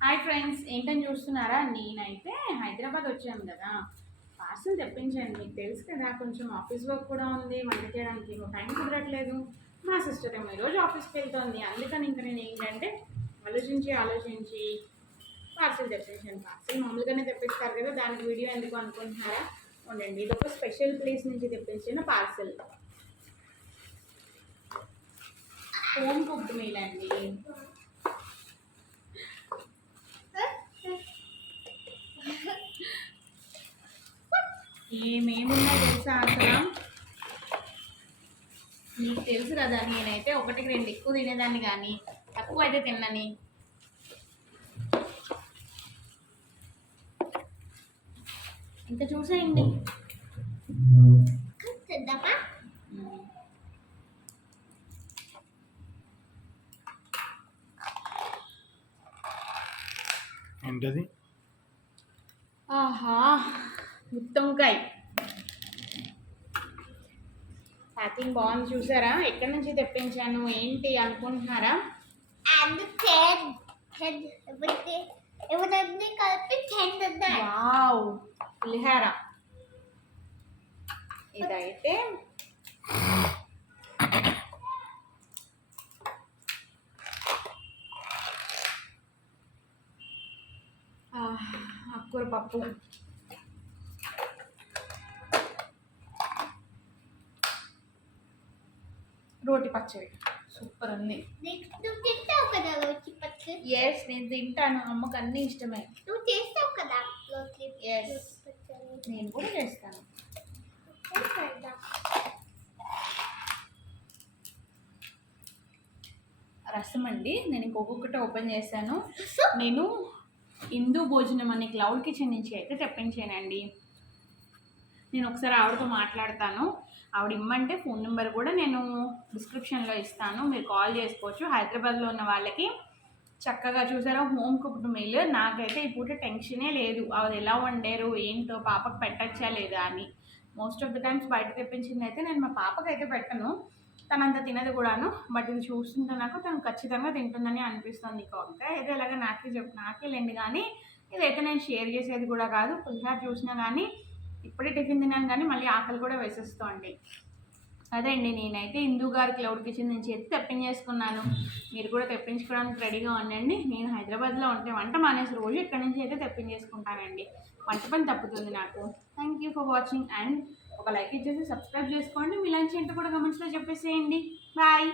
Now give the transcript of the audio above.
Hi friends ఏంటని చూస్తున్నారా? నేనైతే హైదరాబాద్ వచ్చాను కదా. పార్సల్ తెప్పించాను మీకు తెలుసు కదా కొంచెం ఆఫీస్ వర్క్ కూడా ఉంది వంట చేయడానికి ఇంకో టైం కుదరట్లేదు. మా సిస్టర్ ఏమో ఈరోజు ఆఫీస్కి వెళ్తుంది. అందుకని ఇంకా నేను ఏంటంటే ఆలోచించి ఆలోచించి పార్సల్ తెప్పించాను. పార్సల్ మామూలుగానే తెప్పిస్తారు కదా దానికి వీడియో ఎందుకు అనుకుంటున్నారా? ఉండండి ఇది ఒక స్పెషల్ ప్లేస్ నుంచి తెప్పించిన పార్సల్. హోమ్ కుక్డ్ మీల్ అండి. ఏమేమున్నాయి తెలుసా అసలు? నీకు తెలుసు కదా నేనైతే ఒకటికి రెండు ఎక్కువ తినేదాన్ని కానీ తక్కువ అయితే తిన్నని ఇంకా చూసేయండి. ఏంటది? ఆహా గుత్తొంకాయ ప్యాకింగ్ బాగుంది చూసారా? ఎక్కడి నుంచి తెప్పించాను? ఏంటి అనుకుంటున్నారా? వావ్! పులిహార. ఇదైతే ఆకుకూర పప్పు. రోటి పచ్చడి. సూపర్ నువ్వు తింటావు కదా రోటి ఎస్ నేను తింటాను. అమ్మకు అన్నీ ఇష్టమే. నువ్వు చేస్తావు కదా రోటి పచ్చడి? నేను కూడా చేస్తాను. రసం అండి. నేను ఇంకొకటి ఓపెన్ చేశాను. నేను హిందూ భోజనం అనే క్లౌడ్ కిచెన్ నుంచి అయితే తెప్పించానండి. నేను ఒకసారి ఆవిడతో మాట్లాడతాను. ఆవిడ ఇమ్మంటే ఫోన్ నెంబర్ కూడా నేను డిస్క్రిప్షన్లో ఇస్తాను. మీరు కాల్ చేసుకోవచ్చు. హైదరాబాద్లో ఉన్న వాళ్ళకి చక్కగా చూసారా హోమ్ కుక్డ్ మీల్. నాకైతే ఇప్పుడు టెన్షనే లేదు. అది ఎలా వండారు ఏంటో పాపకు పెట్టచ్చా లేదా అని. మోస్ట్ ఆఫ్ ద టైమ్స్ బయట తెప్పించింది అయితే నేను మా పాపకి అయితే పెట్టను. తనంత తినదు కూడాను. బట్ ఇది చూస్తుంటే నాకు తను ఖచ్చితంగా తింటుందని అనిపిస్తుంది ఇంకా అయితే ఇలాగ నాకే చెప్పు నాకే లేండి కానీ ఇదైతే నేను షేర్ చేసేది కూడా కాదు. పులిహార చూసినా కానీ ఇప్పుడే టిఫిన్ తినాను కానీ మళ్ళీ ఆకలి కూడా వేసేస్తుంది. అదే అండి నేనైతే హిందూ గారి క్లౌడ్ కిచెన్ నుంచి అయితే తెప్పించేసుకున్నాను. మీరు కూడా తెప్పించుకోవడానికి రెడీగా ఉండండి. నేను హైదరాబాద్లో ఉంటే వంట మానేసి రోజు ఇక్కడ నుంచి అయితే తెప్పించేసుకుంటానండి. వంట పని తప్పుతుంది నాకు. Thank you for watching and ఒక లైక్ ఇచ్చేసి సబ్స్క్రైబ్ చేసుకోండి. మీ లంచ్ ఏంటో కూడా కమెంట్స్లో చెప్పేసేయండి. బాయ్